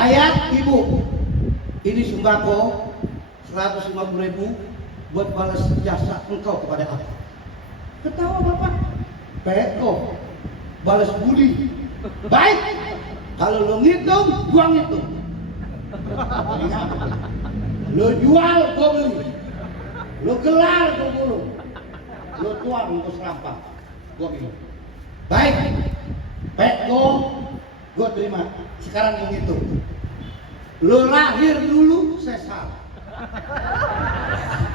Ayat ibu, ini sembako 150.000 buat balas jasa engkau kepada aku. Ketawa bapak, peko, balas budi. Baik, kalau lo ngitung, gua ngitung. Lo jual, gua beli. Lo gelar, gua gulung. Lo tuang, gua serampang, gua minum. Baik, peko, gua terima. Sekarang lo ngitung. Lo lahir dulu, saya salah.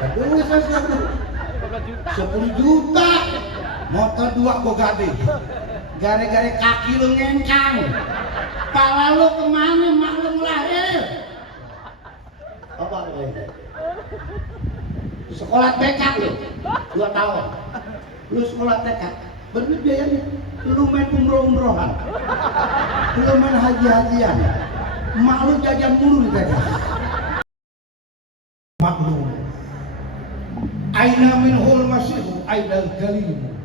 Aduh, saya salah. 10 juta. Motor 2 gua gade. Gara-gara kaki lo ngengkang. Pala lo kemana, mak lo ngelahir. Apa lo ini? Sekolah TK lo 2 tahun. Lo sekolah TK bener biayanya. Lo main umroh-umrohan. Lo main haji-hajian. Mak lo jajan mulu di TK. Maklum. Aina minhul masihu aidal kalimu.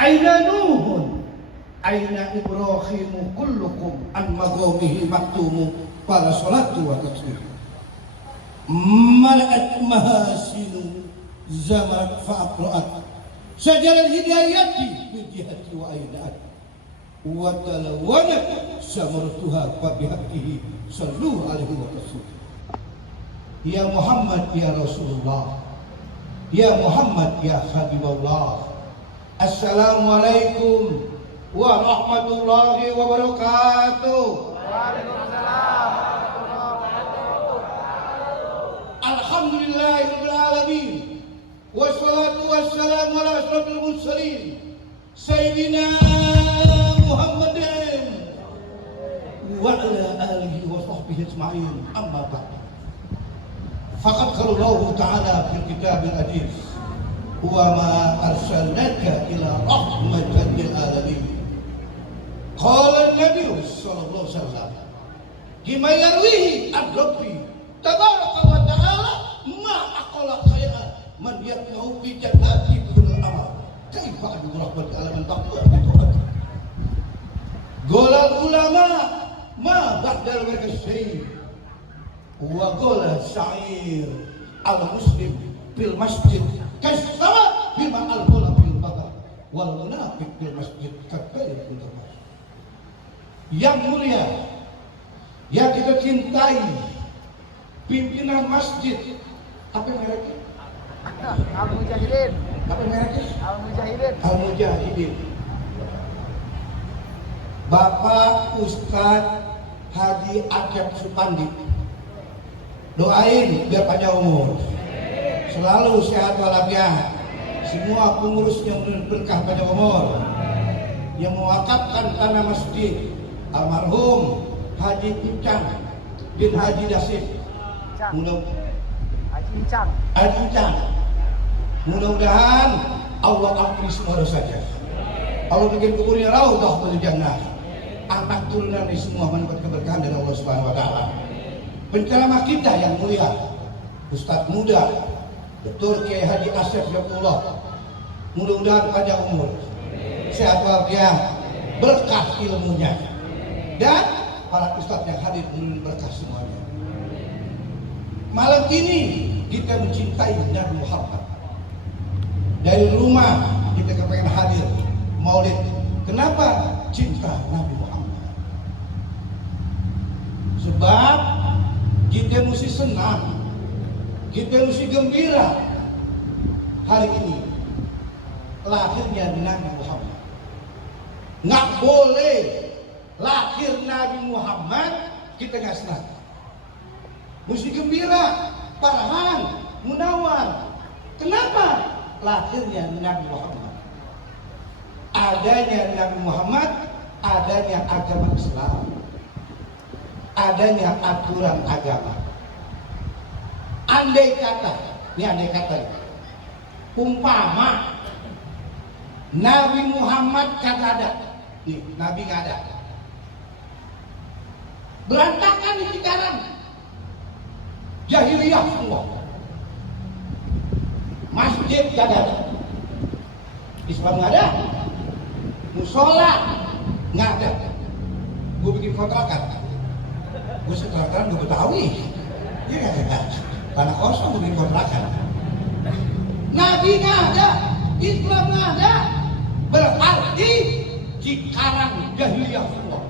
Aina Nuhun, aina Ibrahimu kullukum an maghomihi maktumu para salatu wa tasbih. Mala'at mahasinu zamarat fa'aqra'at sajaral hidayati bil jihati wa aina'at wa talawanat samaratuha fa bihaqqihi sallu alaihi wa tasbih. Ya Muhammad ya Rasulullah, ya Muhammad ya Habibullah. Assalamualaikum warahmatullahi wabarakatuh. Waalaikumsalam. Alhamdulillahirabbil alamin. Wassalatu wassalamu ala asyrafil mursalin sayyidina Muhammadin wa ala alihi wa sahbihi ajma'in. Amma ba'd. Faqad qala Allah ta'ala fil kitabil aziz wa ma arsalnaka ila rahmatan lil alamin. Qala an-nabiy sallallahu alaihi wasallam bima yarwihi ad-rabbi tabaraka wa ta'ala ma aqala khayran man yatma'u fi jannati bidul amal kaifa adu rahmat alamin taqwa itu. Qala ulama ma ba'dal wakasy wa qala syair al-muslim bil masjid kasama bima al-qala bil badar wal munafiq bil masjid kakal bil badar. Yang mulia, yang kita cintai, pimpinan masjid, apa mereknya? Al-Mujahidin. Apa mereknya? Al-Mujahidin. Al-Mujahidin. Bapak Ustadz Haji Ajab Supandi, doain biar panjang umur, selalu sehat walafiat, semua pengurusnya berkah panjang umur, yang mewakafkan tanah masjid almarhum Haji Incang bin Haji Dasif, Haji Incang, mudah-mudahan Allah ampuni semua dosanya, Allah bikin kuburnya raudhah menuju jannah, anak turunan ini semua mendapat keberkahan dari Allah Subhanahu wa taala. Penceramah kita yang mulia, Ustadz muda Dr. Kiai Haji Asef Yaqullah, mudah-mudahan panjang umur, sehat walafiat, berkah ilmunya, dan para ustadz yang hadir memberi berkah semuanya. Malam ini kita mencintai Nabi Muhammad. Dari rumah kita kepengen hadir Maulid. Kenapa cinta Nabi Muhammad? Sebab kita mesti senang, kita mesti gembira hari ini lahirnya Nabi Muhammad. Nggak boleh lahir Nabi Muhammad kita nggak senang. Mesti gembira, farhan, munawar. Kenapa lahirnya Nabi Muhammad? Adanya Nabi Muhammad, adanya agama Islam, adanya aturan agama. Andai kata, ini andai kata ya, umpama Nabi Muhammad kagak ada, nih Nabi nggak ada, berantakan di sekarang, jahiliyah semua, masjid kagak ada, Islam nggak ada, musola nggak ada, gue bikin kontrakan, Gue sekarang gue Betawi. Iya kan? Tanah kosong gue bikin kontrakan. Nabi nggak ada, Islam nggak ada. Berarti cikarang jahiliyah semua.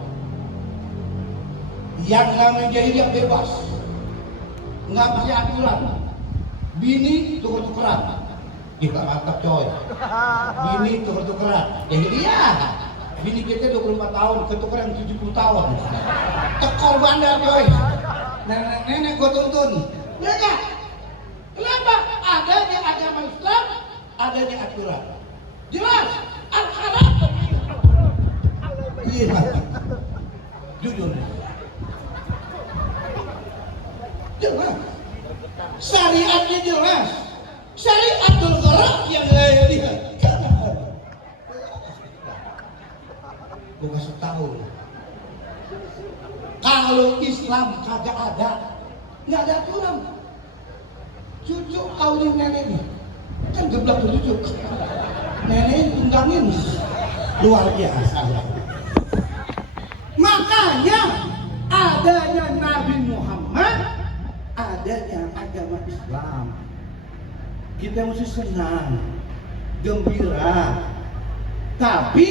Yang namanya jahiliyah bebas, nggak punya aturan. Bini tuker-tukeran, kita mantap coy. Bini tuker-tukeran, jahiliyah. Bini kita 24 tahun, ketukeran 70 tahun. Tekor bandar coy. Nenek-nenek gua tuntun. Ya enggak? Kenapa? Adanya agama Islam, adanya aturan. Jelas, al-haram. Iya, jujur. Jelas. Syariatnya jelas. Syariatul gharab yang lain lihat. Gue kasih tahu. Kalau Islam kagak ada, nggak ada aturan. Cucu kawin neneknya, kan geblak tuh cucu. Nenek tunggangin, luar biasa. Makanya adanya Nabi Muhammad, adanya agama Islam. Kita mesti senang, gembira. Tapi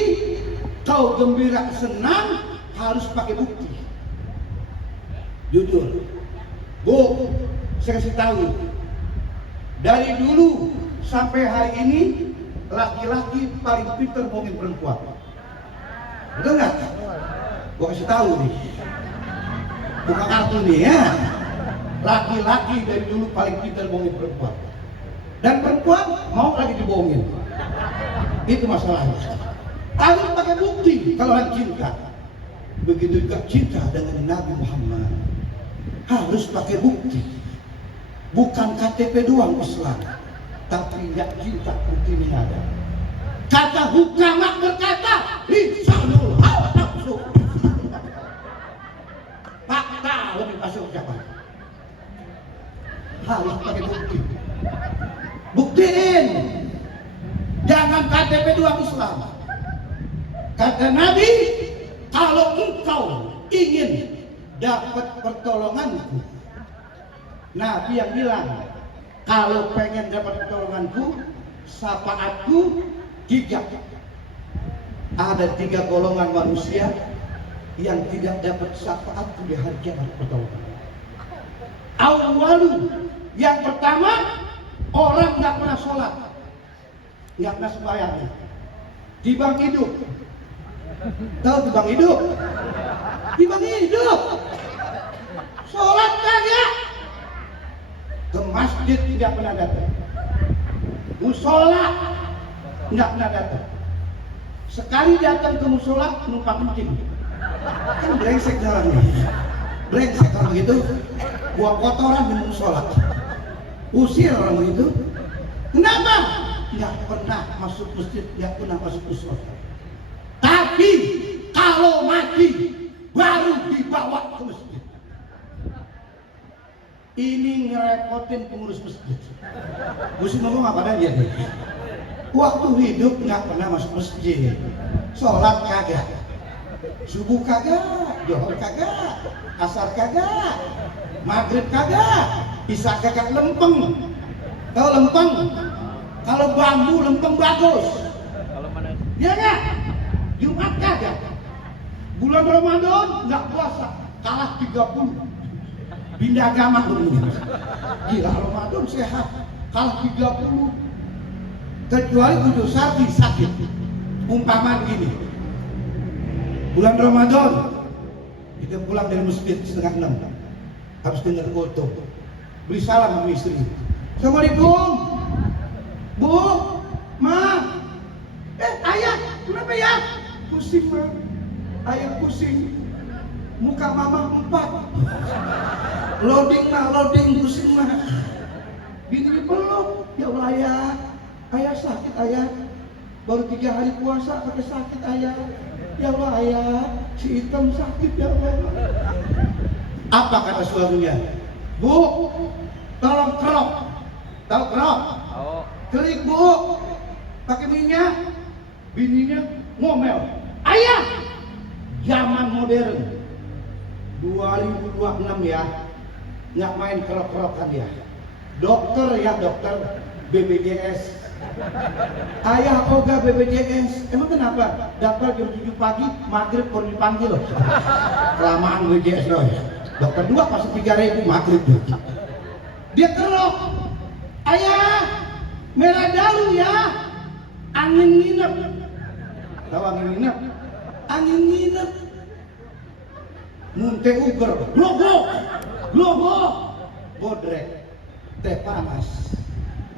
kau gembira senang harus pakai bukti. Jujur, Bu, saya kasih tahu. Dari dulu sampai hari ini laki-laki paling pintar bohongin perempuan. Betul nggak? Gua kasih tahu nih. Buka kartu nih ya. Laki-laki dari dulu paling pintar bohongin perempuan. Dan perempuan mau lagi dibohongin. Itu masalahnya. Harus pakai bukti kalau orang cinta. Begitu juga cinta dengan Nabi Muhammad. Harus pakai bukti. Bukan KTP doang Islam, tapi nggak cinta buktinya ada. Kata hukamat berkata, lisanul hal nafsu. Fakta lebih masuk ucapan. Harus pakai bukti. Buktiin. Jangan KTP doang Islam. Kata Nabi, kalau engkau ingin dapat pertolonganku, Nabi yang bilang, kalau pengen dapat pertolonganku, syafaatku 3. Ada 3 golongan manusia yang tidak dapat syafaatku di hari kiamat pertolongan. Awalu, yang pertama, orang nggak pernah sholat, nggak pernah sembahyang, timbang hidup. Tahu timbang hidup? Timbang hidup. Sholat kagak. Ke masjid tidak pernah datang. Musola tidak pernah datang. Sekali datang ke musola numpang kencing. Kan brengsek jalannya. Brengsek kalau begitu. Buang kotoran di musola. Usir orang begitu. Kenapa? Tidak pernah masuk masjid, tidak pernah masuk musola. Tapi kalau mati baru dibawa ke masjid. Ini ngerepotin pengurus masjid. Mesti ngomong apa aja nih. Waktu hidup nggak pernah masuk masjid. Sholat kagak, subuh kagak, zuhur kagak, asar kagak, maghrib kagak, isya kagak. Lempeng. Tahu lempeng? Kalau bambu lempeng bagus. Ya nggak? Jumat kagak. Bulan Ramadan nggak puasa, kalah 30. Pindah agama dulu. Gila, Ramadan sehat, kalah 30. Kecuali kudu sakit. Umpama gini. Bulan Ramadan kita pulang dari masjid setengah 6. Habis dengar khotbah. Beri salam sama istri. Assalamualaikum. Bu, Ma. Ayah, kenapa ya? Pusing, Ma. Ayah pusing. Muka mama 4. Loading pusing mah. Bini dipeluk. Ya Allah ayah sakit ayah. Baru 3 hari puasa pakai sakit ayah. Ya Allah ayah, si hitam sakit ya Allah. Apa kata suaminya? Bu, tolong kerok. Tahu kerok? Klik Bu, pakai minyak. Bininya ngomel. Ayah, zaman modern. 2026 ya, nggak main kerok-kerokan ya. Dokter ya, dokter BPJS. Ayah Oga BPJS. Emang kenapa? Daftar jam 7 pagi, maghrib baru dipanggil. Kelamaan BPJS loh ya. Dokter 2 pasti 3.000 maghrib. Dia kerok. Ayah, merah dalu ya. Angin nginep. Tahu angin nginep? Angin nginep. Munte uger. Glogo. Bodrek. Teh panas.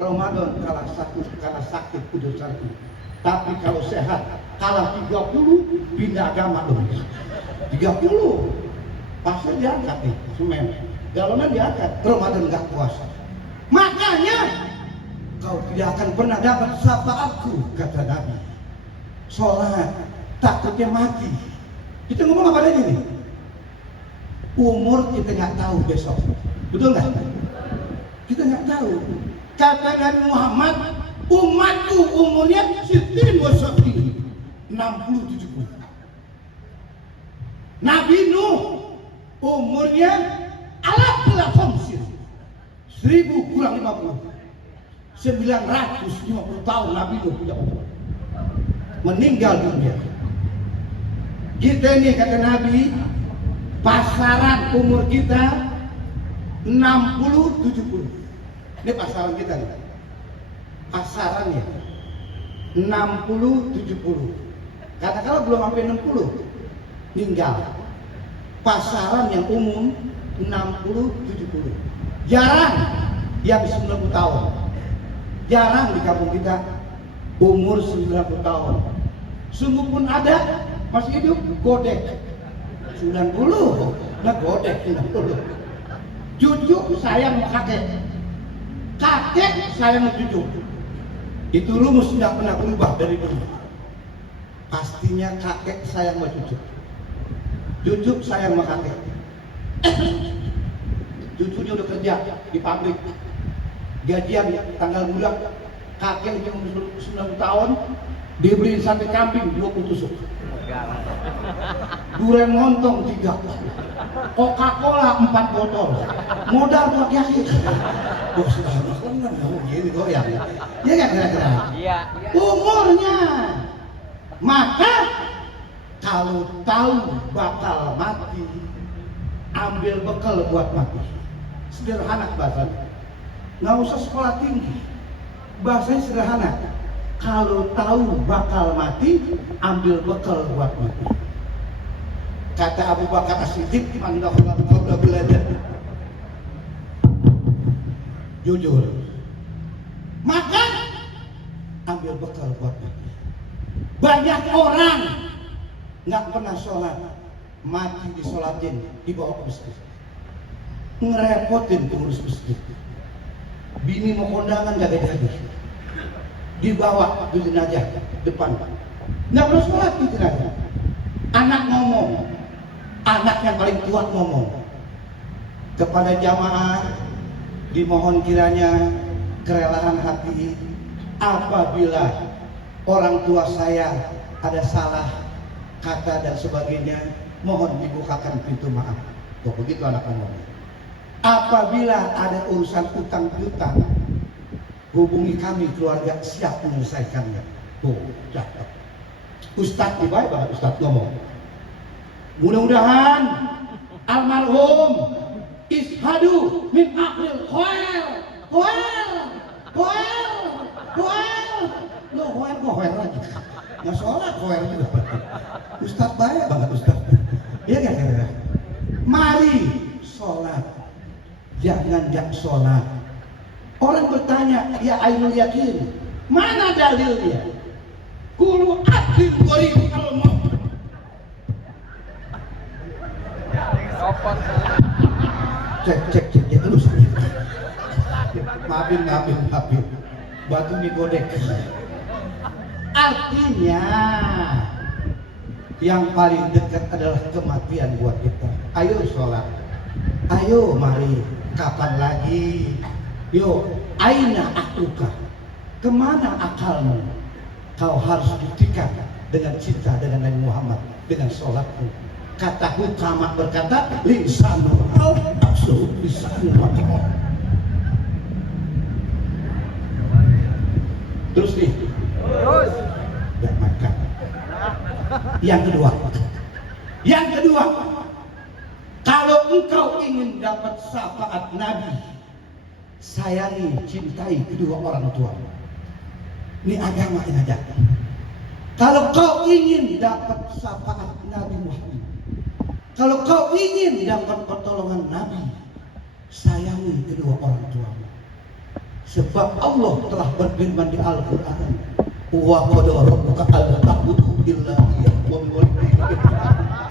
Ramadan kalah sakit kudu sarki. Tapi kalau sehat kalah 30 pindah agama dong. 30 pasir diangkat nih semen. Galonan diangkat. Ramadan enggak puasa. Makanya kau tidak akan pernah dapat syafaatku, kata Nabi. Sholat takutnya mati. Kita ngomong apa lagi nih? Umur kita nggak tahu besok. Betul nggak? Kita nggak tahu. Kata Nabi Muhammad, umatku umurnya sitin wasabi 60-70. Nabi Nuh umurnya ala khamsin 1000 kurang 50. 950 tahun Nabi Nuh punya umur. Meninggal dunia. Kita ini kata Nabi, pasaran umur kita 60-70. Ini pasaran kita nih. Pasarannya 60-70. Katakanlah belum sampai 60, meninggal. Pasaran yang umum 60-70. Jarang yang 90 tahun. Jarang di kampung kita umur 90 tahun. Sungguh pun ada masih hidup godek 90. Nah godek 90. Cucu sayang sama kakek sayang sama cucu. Itu rumus tidak pernah berubah dari dulu. Pastinya kakek sayang sama cucu sayang sama kakek. Cucunya udah kerja di pabrik, gajian tanggal bulan. Kakek umur 90 tahun dibeliin sate kambing 20 tusuk, durian montong 3, Coca-Cola 4 botol, modal buat yakin. Oh sudah benar gini goyang ya. Iya kan kira-kira? Iya. Umurnya. Maka kalau tahu bakal mati, ambil bekal buat mati. Sederhana bahasanya. Nggak usah sekolah tinggi. Bahasanya sederhana. Kalau tahu bakal mati, ambil bekal buat mati. Kata Abu Bakar As-Siddiq, mana udah belajar. Jujur. Maka ambil bekal buat mati. Banyak orang nggak pernah sholat, mati disolatin, dibawa ke masjid. Ngerepotin pengurus masjid. Bini mau kondangan gak jadi, dibawa ke jenazah depan. Nggak pernah sholat di jenazah. Anak ngomong, anak yang paling tua ngomong kepada jamaah, dimohon kiranya kerelaan hati apabila orang tua saya ada salah kata dan sebagainya, mohon dibukakan pintu maaf. Tuh begitu anak ngomong. Apabila ada urusan utang piutang, hubungi kami keluarga siap menyelesaikannya. Tuh, cakep. Ustadz ibadah banget Ustadz ngomong. Mudah-mudahan almarhum ishadu min akhil khair. Lo khair lagi. Nggak sholat khair juga. Ustadz baik banget Ustadz. Iya kan kira-kira? Mari sholat. Jangan gak sholat. Orang bertanya, ya ainul yakin, mana dalilnya? Kulu adil qarib kalau mau. Cek terus. Maafin. Batu nih godek. Artinya yang paling dekat adalah kematian buat kita. Ayo sholat. Ayo mari. Kapan lagi? Yo, aina akuka? Kemana akalmu? Kau harus buktikan dengan cinta dengan Nabi Muhammad, dengan sholatmu. Kata hukama berkata lisanul hal tafsu lisanul hal. Terus nih. Terus. Ya maka. Yang kedua, kalau engkau ingin dapat syafaat Nabi, sayangi, cintai kedua orang tua. Ini agama ini aja. Kalau kau ingin dapat syafaat Nabi Muhammad, kalau kau ingin dapat pertolongan Nabi, sayangi kedua orang tuamu. Sebab Allah telah berfirman di Al-Quran, wa qadara rabbuka alla ta'budu illa iyyahu wa bil walidayni ihsana.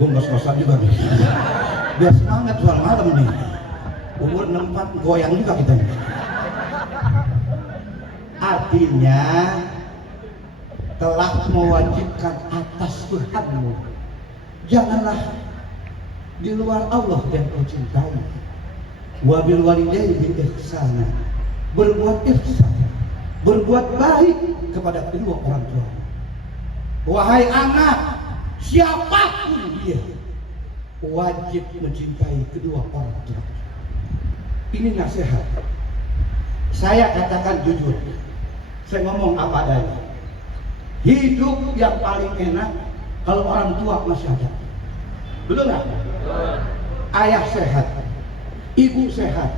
Gue ngos-ngosan juga nih. Biar semangat soal malam nih. Umur 64 goyang juga kita nih. Artinya telah mewajibkan atas Tuhanmu. Janganlah di luar Allah yang kau cintai. Wa bil walidayni ihsana. Berbuat ihsan, berbuat baik kepada kedua orang tua. Wahai anak, siapapun dia wajib mencintai kedua orang tua. Ini nasihat. Saya katakan jujur, saya ngomong apa adanya. Hidup yang paling enak kalau orang tua masih ada. Betul nggak? Ayah sehat, ibu sehat,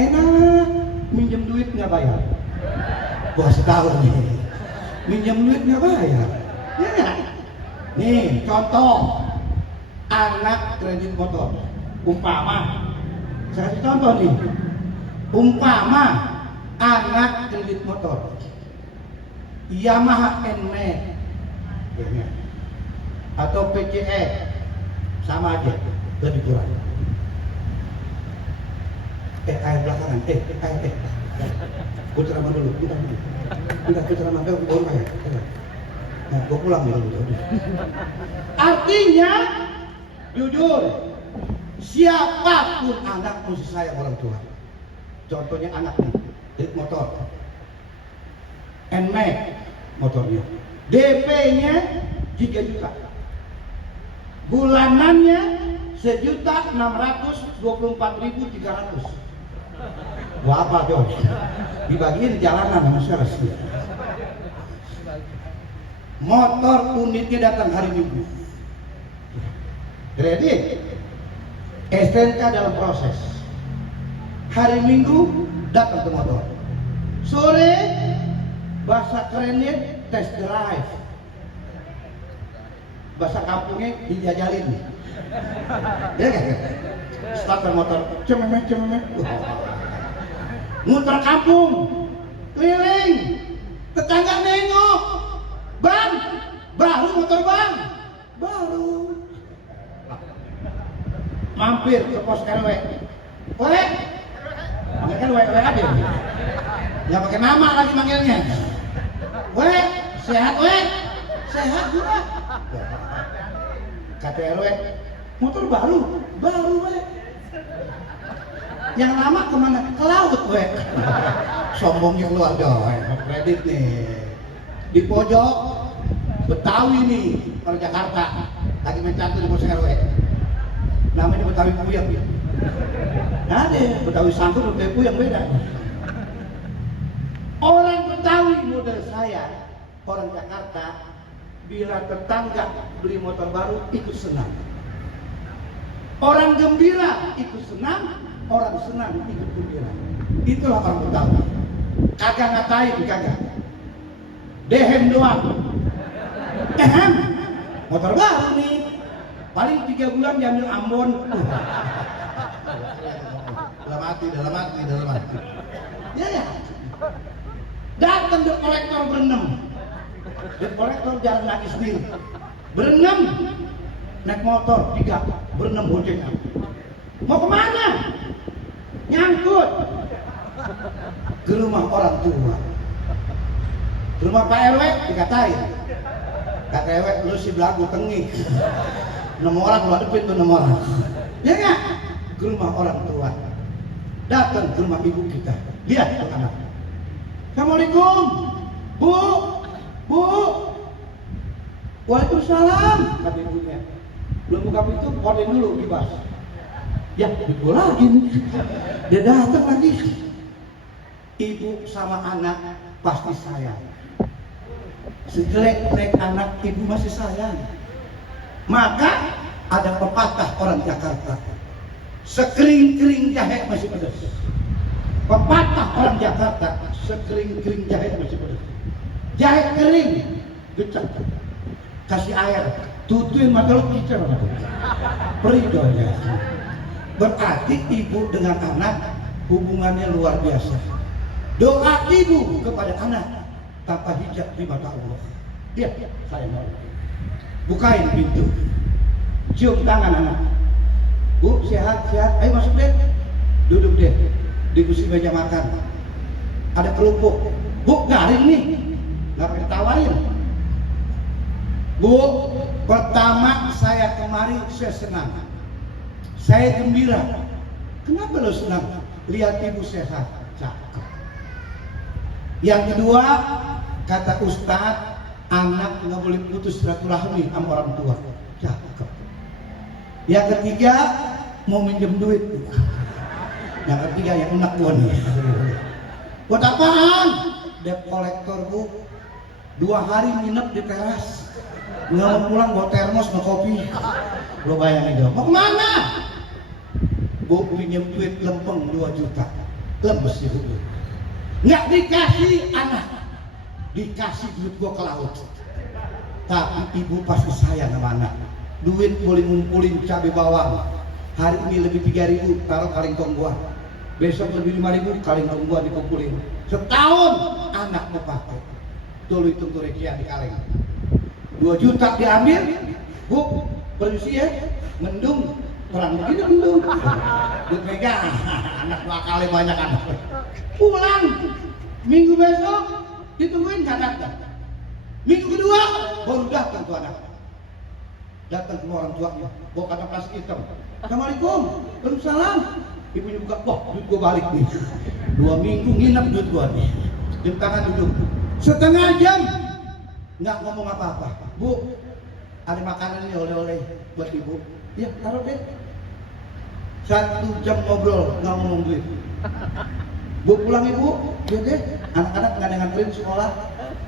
enak. Minjem duit nggak bayar. Gua setahun nih, minjem duit nggak bayar. Ya nggak? Nih contoh, anak kredit motor. Umpama, saya kasih contoh nih. Umpama anak kredit motor Yamaha NMAX atau PCX, sama aja, lebih kurang. Air belakangan, gue ceramah dulu, gue ceramah dulu, gue bayar. Nah, gue pulang dulu. Artinya, jujur, siapapun anak mesti sayang orang tua. Contohnya anak nih, kredit motor, NMAX motornya, DP-nya 3 juta, bulanannya 1.624.300. Wah apa dong? Dibagiin jalanan sama sales. Motor unitnya datang hari Minggu. Kredit, STNK dalam proses. Hari Minggu datang ke motor. Sore bahasa kerennya test drive. Bahasa kampungnya dijajalin. Ya kan? Starter motor, cememek. Muter kampung, keliling, tetangga nengok, bang, baru motor bang, baru. Mampir ke pos RW, manggil kan WW aja, nggak pakai nama lagi manggilnya. Sehat sehat juga. Kata RW, motor baru, yang lama kemana? Ke laut, sombongnya keluar dong, kredit nih. Di pojok Betawi nih, orang Jakarta, lagi main catur di pos RW. Namanya Betawi Puyang ya. Ada Betawi Sangkur, Betawi Puyang beda. Orang Betawi model saya, orang Jakarta, bila tetangga beli motor baru ikut senang. Orang gembira ikut senang, orang senang ikut gembira. Itulah orang Betawi. Kagak ngatain, kagak. Dehem doang. Dehem. Motor baru nih. Paling 3 bulan diambil Ambon. Dalam hati. Ya. Datang debt collector berenam. Debt collector jalan lagi sendiri. Berenam. Naik motor 3, berenam gojek. Mau kemana? Nyangkut ke rumah orang tua, ke rumah Pak RW dikatain, kata RW lu si belagu tengik, 6 orang keluar depan tuh 6 orang, ya nggak? Ke rumah orang tua, datang ke rumah ibu kita, lihat tuh anak, Assalamualaikum, Bu, Waalaikumsalam, kata ibunya. Belum buka pintu, kode dulu kibas. Ya, ibu lagi nih. Dia datang lagi. Ibu sama anak pasti sayang. Sejelek-jelek anak ibu masih sayang. Maka ada pepatah orang Jakarta, sekering-kering jahe masih pedas. Pepatah orang Jakarta, sekering-kering jahe masih pedas. Jahe kering, gecek, kasih air, tutuin mata lu kicau. Peridonya. Berarti ibu dengan anak hubungannya luar biasa. Doa ibu kepada anak tanpa hijab di mata Allah. Dia, saya mau. Bukain pintu, cium tangan anak. Bu, sehat, ayo masuk deh. Duduk deh di kursi meja makan. Ada kerupuk. Bu, garing nih. Nggak pakai tawarin. Bu, pertama saya kemari saya senang. Saya gembira. Kenapa lo senang? Lihat ibu sehat. Cakep. Yang kedua, kata Ustadz, anak nggak boleh putus silaturahmi sama orang tua. Cakep. Yang ketiga, mau minjem duit. Yang ketiga yang enak gua nih. Buat apaan? Debt kolektor bu. 2 hari nginep di teras. Nggak mau pulang bawa termos sama kopi. Lo bayangin dong. Mau kemana? Bu pinjam duit lempeng 2 juta. Lemes ibu. Nggak dikasih anak. Dikasih duit gua ke laut. Tapi ibu pasti sayang sama anak. Duit boleh ngumpulin cabai bawang. Hari ini lebih 3.000 taruh kaleng tong gua. Besok lebih 5.000 kaleng tong gua dikumpulin. Setahun anak mau pakai. Tuh hitung tuh rekia di kaleng. 2 juta diambil. Bu, permisi ya. Mendung. Perang begini mendung. Duit megang. Anak bakalnya banyak anak. Pulang. Minggu besok ditungguin nggak datang. Minggu kedua baru datang tuh anak. Datang ke orang tuanya, bawa kantong plastik hitam. Assalamualaikum, waalaikumsalam. Ibunya buka, wah duit gua balik nih. 2 minggu nginep duit gua nih. Jam tangan duduk. Setengah jam nggak ngomong apa-apa. Bu, ada makanan nih oleh-oleh buat ibu. Ya taruh deh. 1 jam ngobrol nggak ngomong duit. Bu pulang ibu, dia deh. Anak-anak nggak ada nganterin sekolah,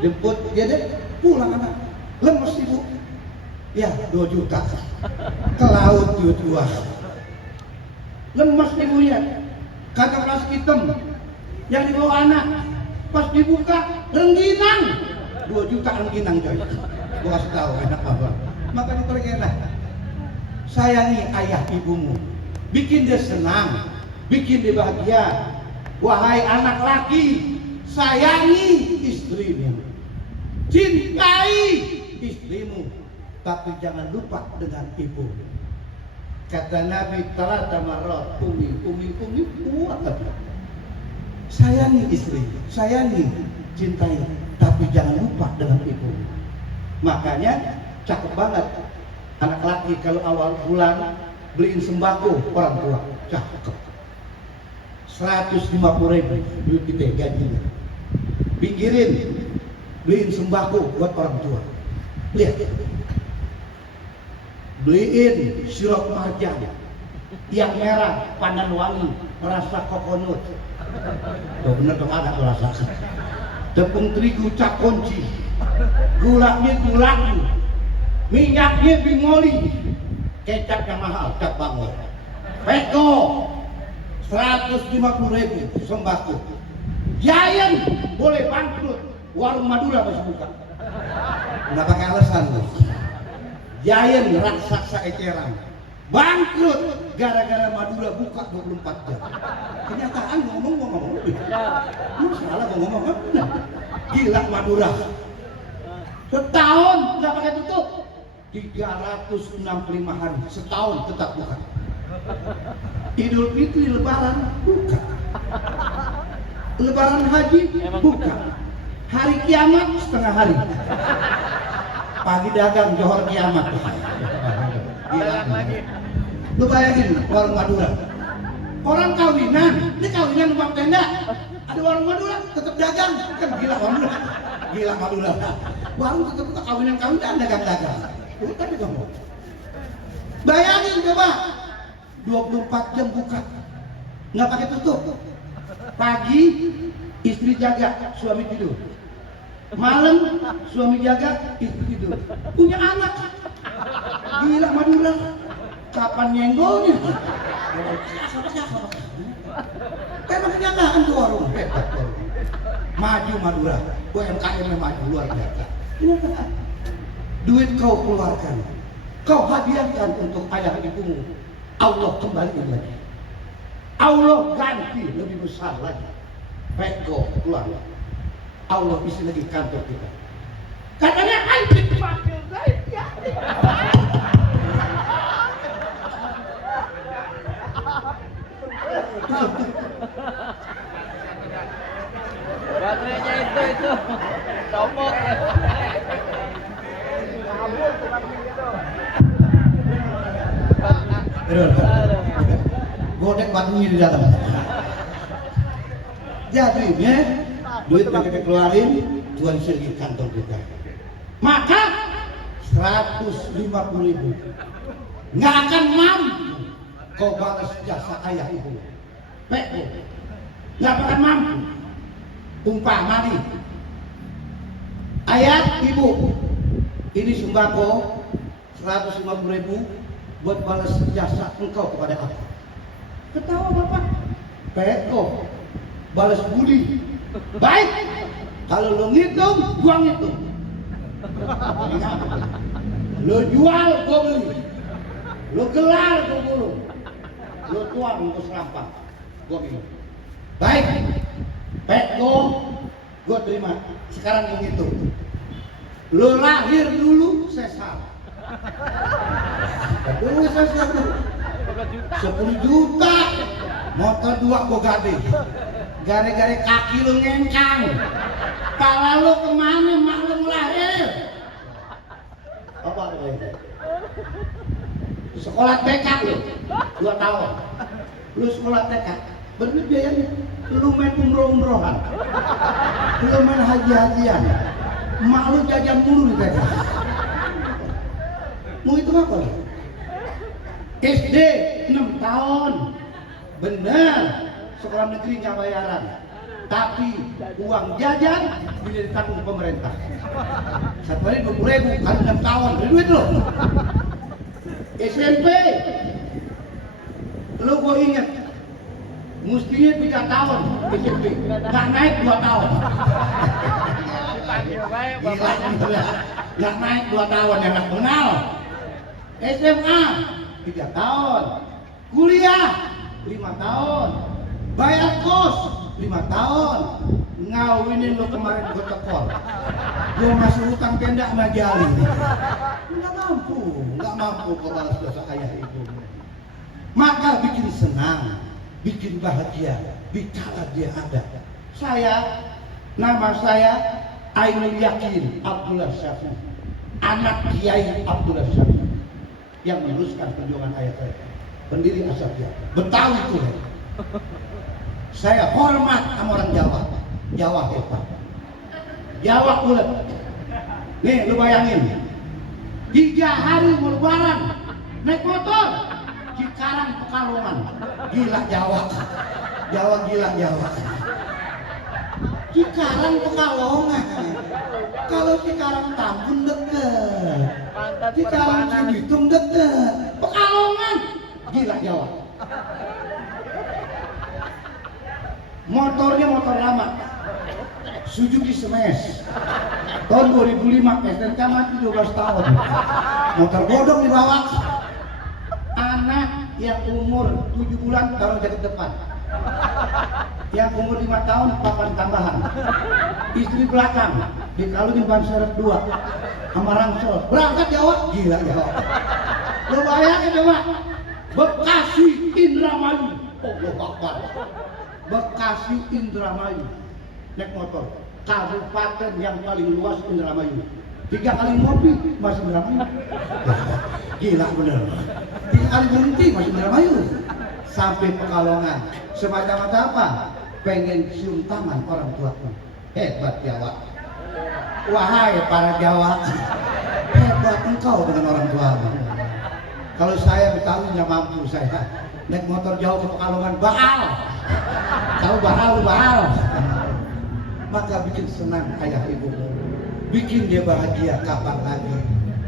jemput dia deh. Pulang anak, lemes ibu. Ya 2 juta ke laut duit gua. Lemes ibunya. Kantong plastik hitam yang dibawa anak pas dibuka rengginang. 2 juta rengginang coy. Gua kasih tahu enak apa. Makanya terkena. Sayangi ayah ibumu, bikin dia senang, bikin dia bahagia. Wahai anak laki, sayangi istrimu, cintai istrimu, tapi jangan lupa dengan ibu. Kata Nabi talata marrat, umi kuat. Sayangi istri, sayangi, cintai, tapi jangan lupa dengan ibu. Makanya cakep banget anak laki kalau awal bulan beliin sembako orang tua, cakep. 150.000 duit kita gajinya. Pinggirin, beliin sembako buat orang tua. Lihat, beliin sirup marjan yang merah, pandan wangi, rasa kokonut. Tuh bener tuh agak rasa. Tepung terigu cak kunci, gulanya gulaki, minyaknya bingoli, kecapnya mahal, cap bangun. Peko 150.000 sembako. Giant boleh bangkrut, warung Madura masih buka. Nggak pakai alasan tuh. Giant raksasa eceran bangkrut gara-gara Madura buka 24 jam. Kenyataan ngomong. Lu salah ngomong apa? Gila Madura. Setahun nggak pakai tutup. 365 hari setahun tetap buka. Idul Fitri Lebaran buka. Lebaran Haji buka. Hari kiamat setengah hari. Pagi dagang johor kiamat. Gila. Lu bayangin warung Madura. Orang kawinan, ini kawinan numpang tenda. Ada warung Madura tetap dagang. Kan gila Madura. Gila Madura. warung tetap buka, kawinan dagang-dagang. Tapi kamu bayangin coba 24 jam buka, nggak pakai tutup. Pagi istri jaga, suami tidur. Malam suami jaga, istri tidur. Punya anak. Gila Madura. Kapan nyenggolnya? Emang kenyataan tuh warung hebat. Maju Madura, UMKM maju luar biasa. Kenyataan. Duit kau keluarkan, kau hadiahkan untuk ayah ibumu. Allah kembaliin lagi. Allah ganti lebih besar lagi. Peko keluar. Allah isi lagi kantor kita. Katanya anjing wakil gaib ya. Baterainya itu copot. Kabur tukang gitu. Godek batunya di dalam. Jadi ya, duit yang kita keluarin, Tuhan isi lagi kantong kita. Maka 150.000 nggak akan mampu kau balas jasa ayah ibu. Peko nggak akan mampu. Umpama nih, ayah ibu ini sembako 150.000 buat balas jasa engkau kepada aku. Ketawa bapak. Peko balas budi. Baik. Kalau lo ngitung, gua ngitung. Lo jual, gua beli. Lo gelar, gua gulung. Lo tuang, gua serampang. Gua minum. Baik. Peko, gua terima. Sekarang gua ngitung. Lo lahir dulu, sesar. Aduh, sesar dulu. 10 juta. Motor 2 gua gading. Gara-gara kaki lu ngengkang. Pala lu kemana mak lu lahir? Apa itu? Sekolah TK lu 2 tahun. Lu sekolah TK. Bener biayanya. Lu main umroh-umrohan. Lu main haji-hajian. Mak lu jajan mulu di TK. Mau itu apa lu? SD 6 tahun. Bener. Sekolah negeri nggak bayaran, tapi uang jajan tidak ditanggung pemerintah. Satu hari 20.000 kali 6 tahun, beli duit loh. SMP, lo gue inget, mestinya 3 tahun SMP, nggak naik 2 tahun. Gila, nggak naik 2 tahun yang nggak kenal. SMA 3 tahun, kuliah 5 tahun. Bayar kos 5 tahun, ngawinin lo kemarin gue tekor, gue masih hutang tenda sama jali, nggak mampu kau balas dosa ayah ibu. Maka bikin senang, bikin bahagia, bicara dia ada. Nama saya Ainul Yakin Abdullah Syafi'i, anak Kiai Abdullah Syafi'i, yang meneruskan perjuangan ayah saya, pendiri Asatiyah, Betawi itu. Saya hormat sama orang Jawa. Jawa hebat. Jawa ulet. Nih lu bayangin, 3 hari mau lebaran naik motor Cikarang Pekalongan. Gila Jawa. Jawa gila Jawa. Cikarang Pekalongan. Kalau Cikarang Tambun deket, Cikarang Cibitung deket, Pekalongan. Gila Jawa. Motornya motor lama, Suzuki Smash, tahun 2005, STNK mati 12 tahun. Motor bodong dibawa. Anak yang umur 7 bulan taruh jaket depan, yang umur 5 tahun papan tambahan, istri belakang dikalungin ban serep 2 sama rangsel, berangkat Jawa. Gila Jawa. Lo bayangin coba, Bekasi Indramayu, Allah Akbar. Bekasi Indramayu, naik motor, kabupaten yang paling luas Indramayu. 3 kali ngopi masih Indramayu. Gila bener. 3 kali berhenti masih Indramayu. Sampai Pekalongan. Semacam apa? Pengen cium tangan orang tuaku. Hebat Jawa. Wahai para Jawa, hebat engkau dengan orang tuamu. Kalau saya Betawi nggak mampu saya naik motor jauh ke Pekalongan, Baal. Tahu Baal. Maka bikin senang ayah ibumu, bikin dia bahagia kapan lagi.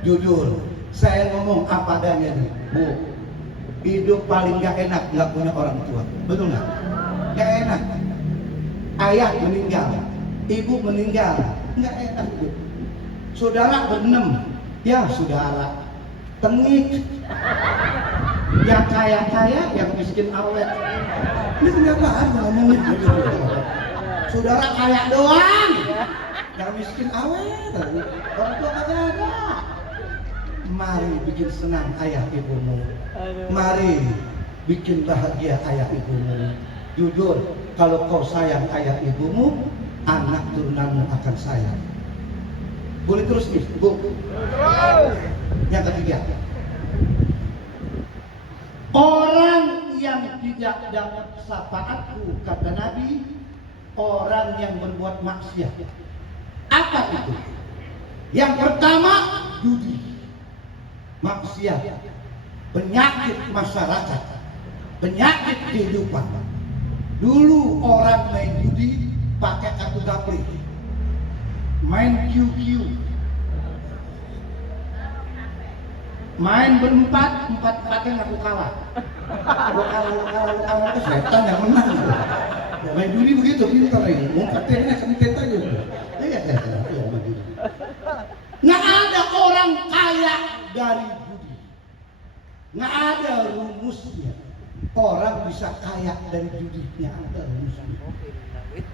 Jujur, saya ngomong apa adanya nih, Bu. Hidup paling gak enak nggak punya orang tua, betul nggak? Gak enak. Ayah meninggal, ibu meninggal, nggak enak hidup. Saudara berenam, ya saudara tengik. Yang kaya, yang miskin awet. Ini kenapa ada ngomongin gitu? Saudara kaya doang, yang miskin awet. Orang tua kagak ada. Mari bikin senang ayah ibumu. Mari bikin bahagia ayah ibumu. Jujur, kalau kau sayang ayah ibumu, anak turunanmu akan sayang. Boleh terus nih, Bu? Yang ketiga, orang yang tidak dapat syafaatku, kata Nabi, orang yang berbuat maksiat. Apa itu? Yang pertama, judi. Maksiat, penyakit masyarakat, penyakit kehidupan. Dulu orang main judi pakai kartu gapri, main QQ, main berempat, empat-empatnya ngaku kalah. Lu kalah, setan yang menang. Main judi begitu, pintar ini. Ngumpetnya kentet aja. Iya, main judi. Nggak ada orang kaya dari judi. Nggak ada rumusnya. Orang bisa kaya dari judi. Nggak ada rumusnya.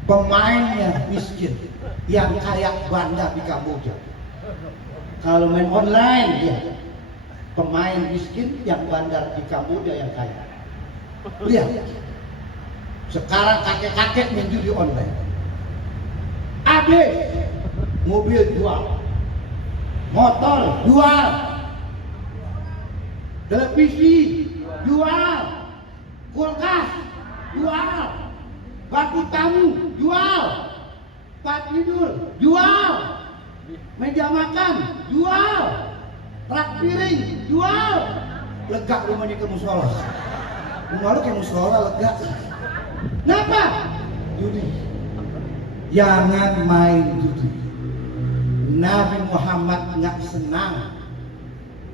Pemainnya miskin, yang kaya bandar di Kamboja. Kalau main online dia pemain miskin, yang bandar di Kamboja yang kaya. Lihat, sekarang kakek-kakek main judi online. Habis mobil jual, motor jual, televisi jual, kulkas jual, bangku tamu jual, tempat tidur jual, meja makan jual, rak piring jual. Lega rumahnya ke musola. Rumah lu ke musola lega. Kenapa? Judi. Jangan main judi. Nabi Muhammad nggak senang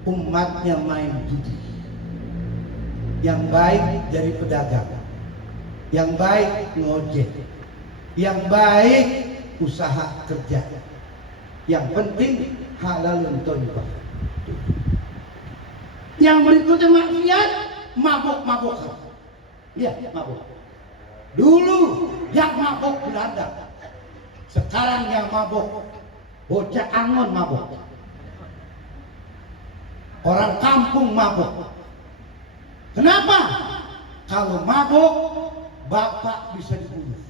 umatnya main judi. Yang baik dari pedagang, yang baik ngojek, yang baik usaha kerja, yang penting halalun thayyibah. Yang berikutnya maksiat, mabuk-mabukan. Iya, mabuk. Dulu yang mabuk Belanda, sekarang yang mabuk bocah Angon mabuk, orang kampung mabuk. Kenapa? Kalau mabuk, bapak bisa dibunuh,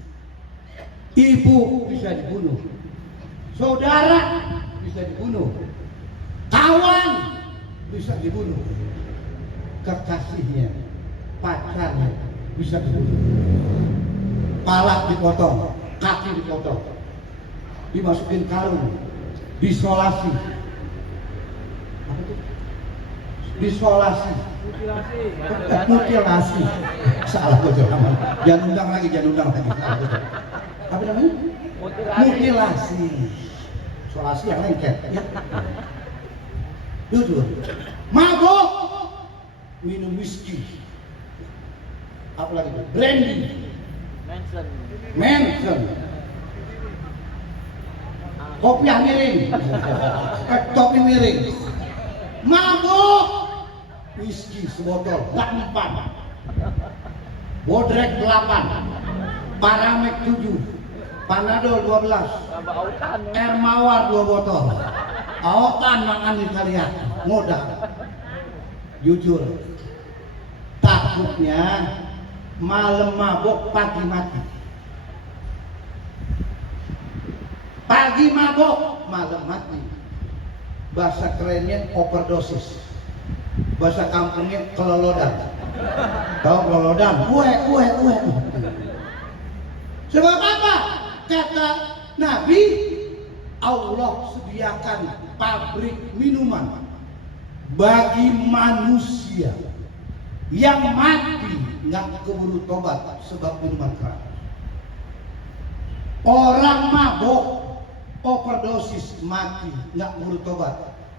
ibu bisa dibunuh, saudara bisa dibunuh, kawan bisa dibunuh, kekasihnya, pacarnya bisa dibunuh. Pala dipotong, kaki dipotong, dimasukin karung, disolasi. Apa itu? Disolasi. Mutilasi. Salah betul namanya. Jangan undang lagi. Apa namanya? Mutilasi. Solasi yang lengket. Ya. Jujur. Mabuk, minum whisky. Apa lagi? Brandy. Manson. Kopiah miring. Topi miring. Mabuk, whisky sebotol, gak 4, bodrek 8, paramek 7, panadol 12, air mawar 2 botol, autan makan di kalian, modal. Jujur, takutnya malam mabuk pagi mati. Pagi mabuk, malam mati. Bahasa kerennya overdosis, bahasa kampungnya kelolodan. Tahu kelolodan? Kue. Sebab apa? Kata Nabi, Allah sediakan pabrik minuman bagi manusia yang mati nggak keburu tobat sebab minuman keras. Orang mabok overdosis mati nggak keburu tobat.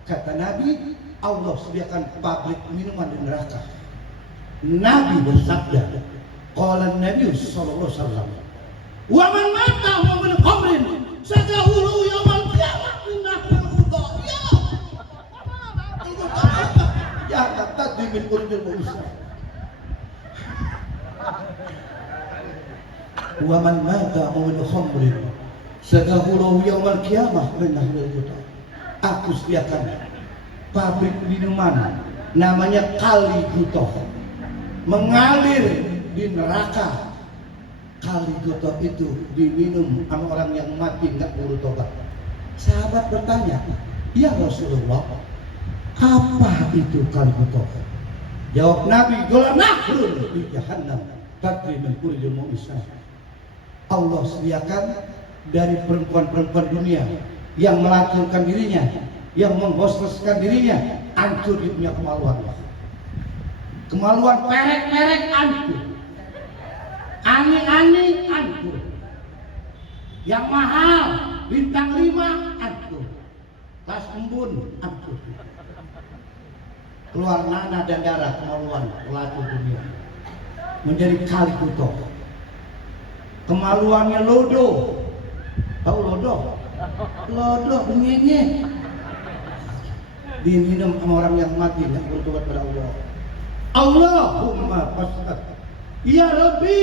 Kata Nabi, Allah sediakan pabrik minuman di neraka. Nabi bersabda, qala Nabi sallallahu alaihi wasallam, wa man mata wa min khamrin sagahulu yaumal qiyamah innahul khuda. Ya kata dimin urbil mu'isa. Wa man mata wa min khamrin sagahulu yaumal qiyamah innahul khuda. Aku sediakan pabrik minuman namanya Kali Gutoh, mengalir di neraka. Kali Gutoh itu diminum sama orang yang mati nggak buru tobat. Sahabat bertanya, ya Rasulullah, apa itu Kali Gutoh? Jawab Nabi, gola nahrun di jahannam tadri min kulli mu'isa. Allah sediakan dari perempuan-perempuan dunia yang melacurkan dirinya, yang menghosteskan dirinya, hancur dia punya kemaluan. Kemaluan perek-perek hancur, aneh-aneh hancur, yang mahal bintang 5 hancur, tas embun hancur, keluar nanah dan darah kemaluan pelacur dunia, menjadi Kali Gutoh. Kemaluannya lodo, tahu lodo? Lodo bunyinya diminum sama orang yang mati yang bertobat pada Allah. Allahumma fasad, ya Rabbi,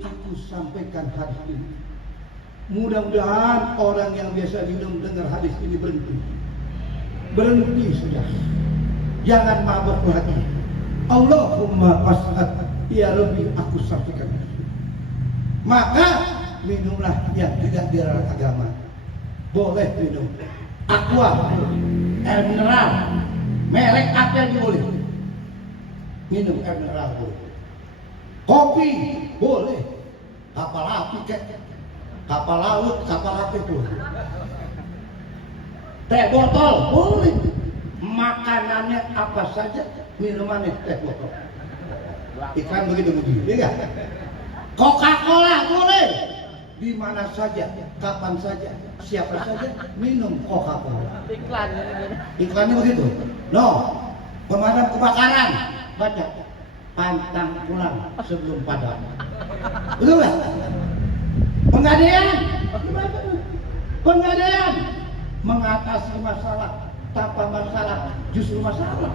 aku sampaikan hadis ini. Mudah-mudahan orang yang biasa minum dengar hadis ini berhenti sudah, jangan mabuk lagi. Allahumma fasad, ya Rabbi, aku sampaikan. Maka minumlah yang tidak dilarang agama. Boleh minum aqua, air mineral, merek apa yang boleh. Minum air mineral boleh. Kopi boleh. Kapal api kek, kapal laut, kapal api boleh. Teh botol boleh. Makanannya apa saja, minumannya teh botol. Iklan begitu-begitu, ya kan? Coca-Cola boleh. Di mana saja, kapan saja, siapa saja minum Coca-Cola. Iklannya begitu. No, pemadam kebakaran baca pantang pulang sebelum padam. Betul nggak? Penggadaian mengatasi masalah tanpa masalah justru masalah.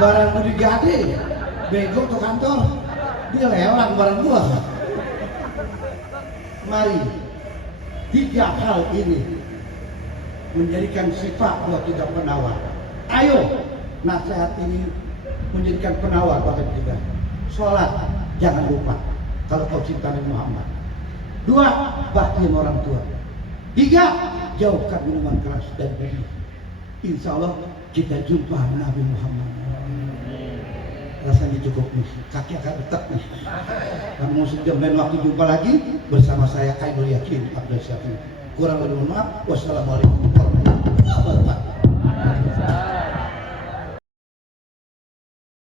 Barang mau digade, bego ke kantor, dia lelang barang gua. Mari 3 hal ini menjadikan sifat buat kita penawar. Ayo, nasihat ini menjadikan penawar bagi kita. Sholat, jangan lupa kalau kau cinta Nabi Muhammad. 2, bakti sama orang tua. 3, jauhkan minuman keras dan judi. Insya Allah kita jumpa Nabi Muhammad. Rasanya cukup nih, kaki akan retak nih. Kamu sejam dan waktu jumpa lagi bersama saya Ainul Yakin Abdul Syafiq. Kurang lebih mohon maaf. Wassalamualaikum warahmatullahi wabarakatuh.